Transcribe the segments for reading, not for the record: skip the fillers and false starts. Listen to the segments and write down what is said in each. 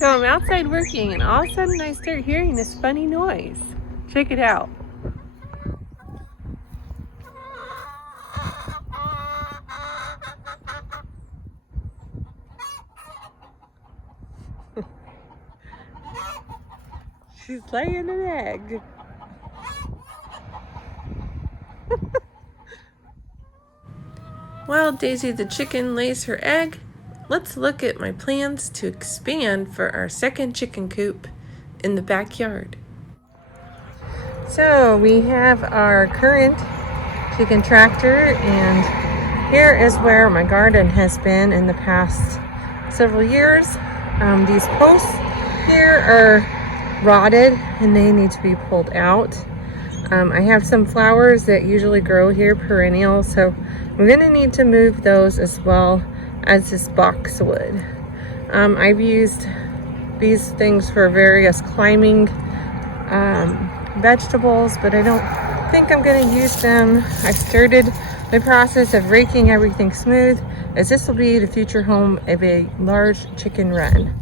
So I'm outside working and all of a sudden I start hearing this funny noise. Check it out. She's laying an egg. While Daisy the chicken lays her egg, let's look at my plans to expand for our second chicken coop in the backyard. So we have our current chicken tractor, and here is where my garden has been in the past several years. These posts here are rotted and they need to be pulled out. I have some flowers that usually grow here, perennial, so I'm going to need to move those as well as this boxwood. I've used these things for various climbing vegetables, but I don't think I'm going to use them. I've started the process of raking everything smooth, as this will be the future home of a large chicken run.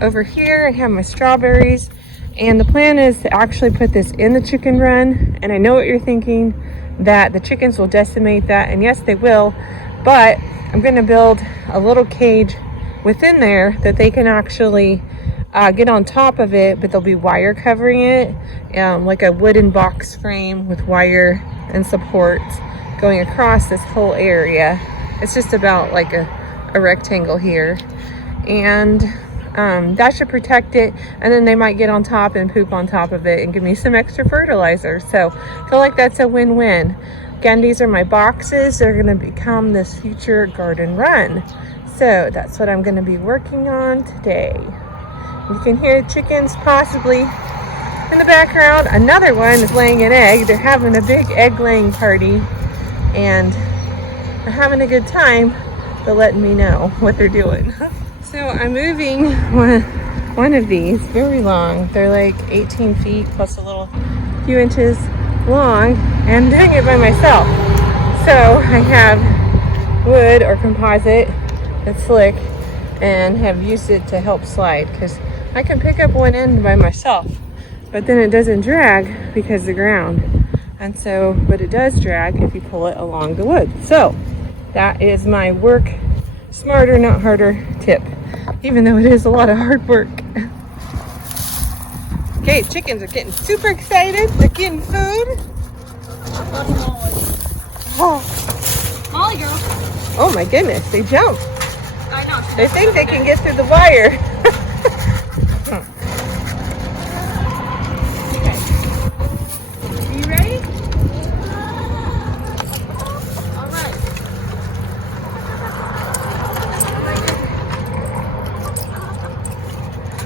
Over here I have my strawberries, and the plan is to actually put this in the chicken run. And I know what you're thinking, that the chickens will decimate that, and yes they will, but I'm going to build a little cage within there that they can actually get on top of it, but there'll be wire covering it, like a wooden box frame with wire and supports going across this whole area. It's just about like a rectangle here, and that should protect it, and then they might get on top and poop on top of it and give me some extra fertilizer. So I feel like that's a win-win. Again, these are my boxes. They're going to become this future garden run. So that's what I'm going to be working on today. You can hear chickens possibly in the background. Another one is laying an egg. They're having a big egg laying party, and they're having a good time. They're letting me know what they're doing. So I'm moving one of these, very long. They're like 18 feet plus a little few inches long, and I'm doing it by myself. So I have wood or composite that's slick and have used it to help slide, because I can pick up one end by myself, but then it doesn't drag because of the ground. And so, but it does drag if you pull it along the wood. So that is my work smarter, not harder tip, even though it is a lot of hard work. Okay, chickens are getting super excited. They're getting food. Oh. Molly girl. Oh my goodness, they jump. I know. They think they can get through the wire. Okay. You ready? All right.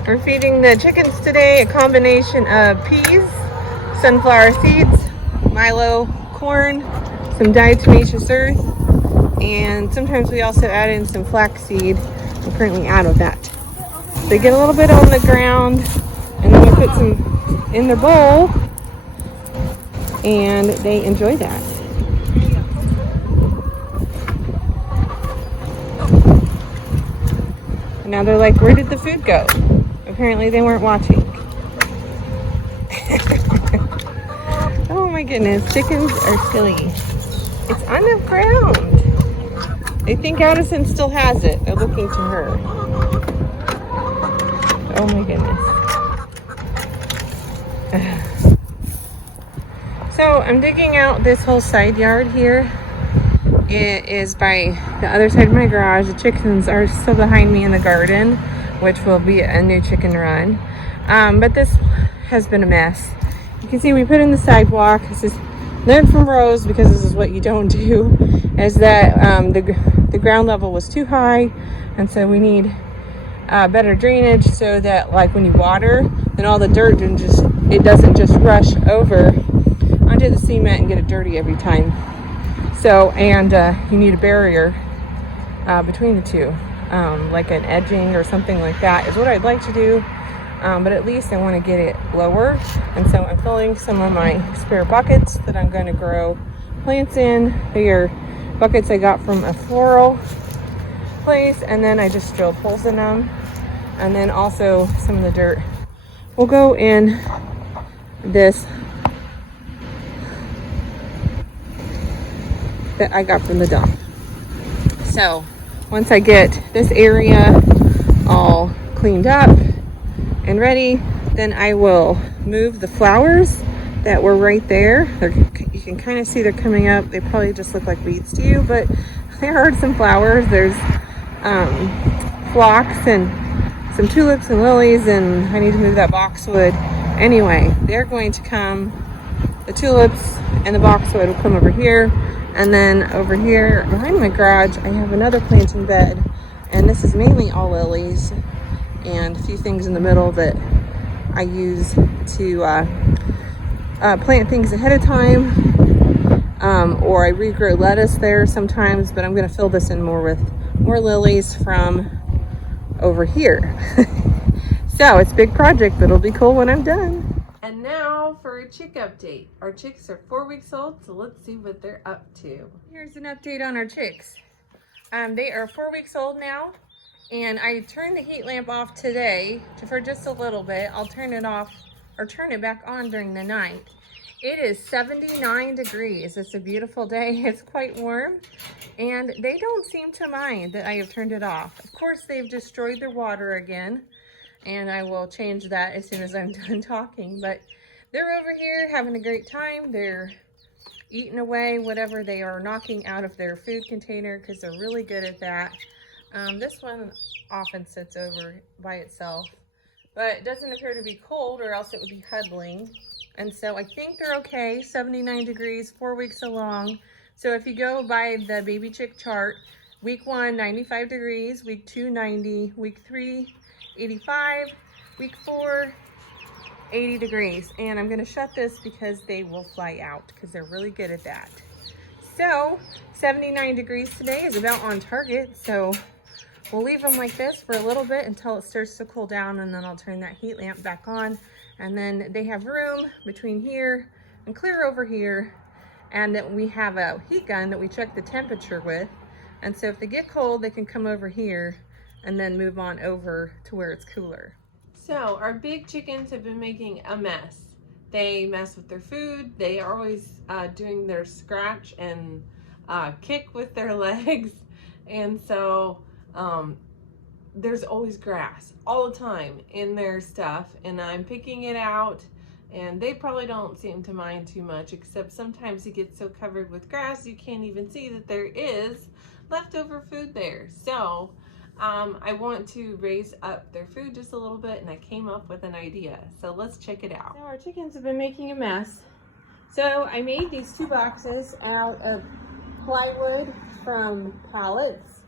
We're feeding the chickens today a combination of peas, sunflower seeds, Milo, corn, some diatomaceous earth, and sometimes we also add in some flaxseed. I'm currently out of that. They get a little bit on the ground, and then we put some in their bowl, and they enjoy that. And now they're like, where did the food go? Apparently they weren't watching. Oh my goodness, chickens are silly. It's on the ground. They think Addison still has it. They're looking to her. Oh my goodness. So I'm digging out this whole side yard here. It is by the other side of my garage. The chickens are still behind me in the garden, which will be a new chicken run. But this has been a mess. You can see we put in the sidewalk. This is learned from Rose, because this is what you don't do, is that the ground level was too high, and so we need better drainage so that like when you water, then all the dirt doesn't just rush over onto the cement and get it dirty every time. So, and you need a barrier between the two, like an edging or something like that is what I'd like to do. But at least I want to get it lower, and so I'm filling some of my spare buckets that I'm going to grow plants in. They are buckets I got from a floral place, and then I just drilled holes in them And then also some of the dirt will go in this that I got from the dump. So once I get this area all cleaned up and ready, then I will move the flowers that were right there. You can kind of see they're coming up. They probably just look like weeds to you, but there are some flowers. There's phlox and some tulips and lilies, and I need to move that boxwood. Anyway, they're going to come, the tulips and the boxwood will come over here. And then over here behind my garage, I have another planting bed, and this is mainly all lilies and a few things in the middle that I use to plant things ahead of time, or I regrow lettuce there sometimes, but I'm going to fill this in more with more lilies from over here. So it's a big project, but it'll be cool when I'm done. And now for a chick update. Our chicks are 4 weeks old, so let's see what they're up to. Here's an update on our chicks. They are 4 weeks old now, and I turned the heat lamp off today for just a little bit. I'll turn it off or turn it back on during the night. It is 79 degrees. It's a beautiful day. It's quite warm, and they don't seem to mind that I have turned it off. Of course, they've destroyed their water again, and I will change that as soon as I'm done talking. But they're over here having a great time. They're eating away whatever they are knocking out of their food container, because they're really good at that. This one often sits over by itself, but it doesn't appear to be cold, or else it would be huddling. And so I think they're okay. 79 degrees, 4 weeks along. So if you go by the baby chick chart, week 1, 95 degrees, week 2, 90, week 3, 85, week 4, 80 degrees. And I'm going to shut this because they will fly out, because they're really good at that. So 79 degrees today is about on target. So we'll leave them like this for a little bit until it starts to cool down, and then I'll turn that heat lamp back on. And then they have room between here and clear over here. And then we have a heat gun that we check the temperature with. And so if they get cold, they can come over here and then move on over to where it's cooler. So our big chickens have been making a mess. They mess with their food. They are always doing their scratch and kick with their legs. And so there's always grass all the time in their stuff, and I'm picking it out, and they probably don't seem to mind too much, except sometimes it gets so covered with grass you can't even see that there is leftover food there. So I want to raise up their food just a little bit, and I came up with an idea. So let's check it out. So our chickens have been making a mess. So I made these 2 boxes out of plywood from pallets,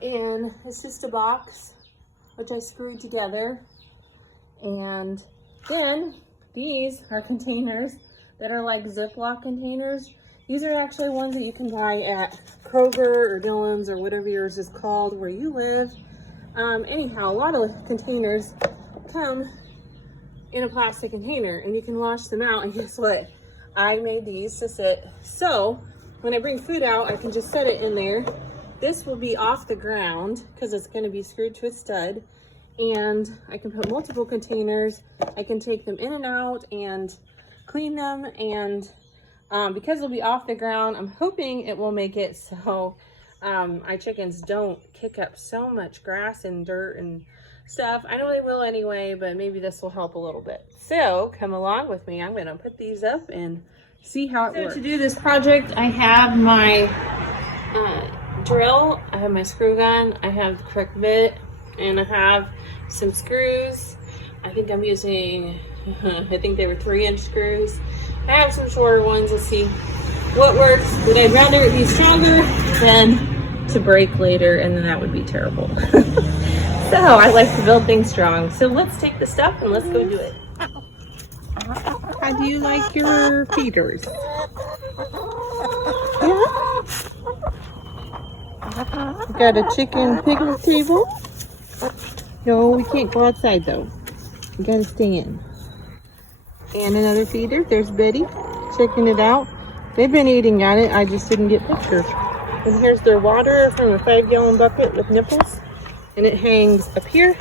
and it's just a box which I screwed together. And then these are containers that are like Ziploc containers. These are actually ones that you can buy at Kroger or Dillon's or whatever yours is called where you live. Anyhow, a lot of containers come in a plastic container, and you can wash them out. And guess what? I made these to sit. So when I bring food out, I can just set it in there. This will be off the ground because it's going to be screwed to a stud. And I can put multiple containers. I can take them in and out and clean them. And because it'll be off the ground, I'm hoping it will make it so my chickens don't kick up so much grass and dirt and stuff. I know they will anyway, but maybe this will help a little bit. So come along with me. I'm going to put these up and see how it works. So to do this project, I have my drill, I have my screw gun, I have the correct bit, and I have some screws. I think I'm using, I think they were 3-inch screws. I have some shorter ones. Let's see what works. But I'd rather it be stronger than to break later, and then that would be terrible. So I like to build things strong. So let's take the stuff and let's go do it. How do you like your feeders? Yeah. We got a chicken picnic table. No, we can't go outside though. We gotta stay in. And another feeder. There's Betty checking it out. They've been eating at it. I just didn't get pictures. And here's their water from a 5-gallon bucket with nipples. And it hangs up here.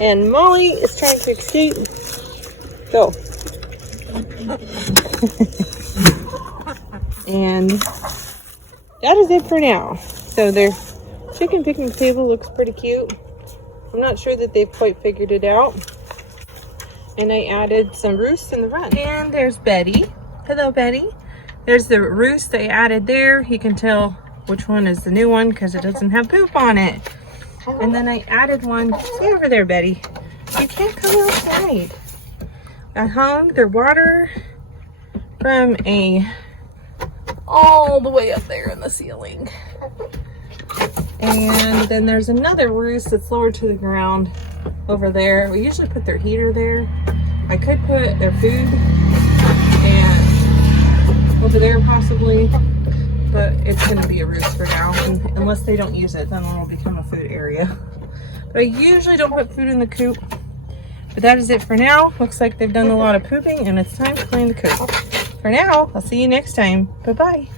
And Molly is trying to escape. Go. And that is it for now. So their chicken picnic table looks pretty cute. I'm not sure that they've quite figured it out. And I added some roosts in the run. And there's Betty. Hello, Betty. There's the roost I added there. You can tell which one is the new one because it doesn't have poop on it. And then I added one. Stay over there, Betty. You can't come outside. I hung their water from all the way up there in the ceiling. And then there's another roost that's lower to the ground over there. We usually put their heater there. I could put their food and over there possibly, but it's going to be a roost for now. And unless they don't use it, then it'll become a food area. But I usually don't put food in the coop. But that is it for now. Looks like they've done a lot of pooping and it's time to clean the coop. For now, I'll see you next time. Bye-bye.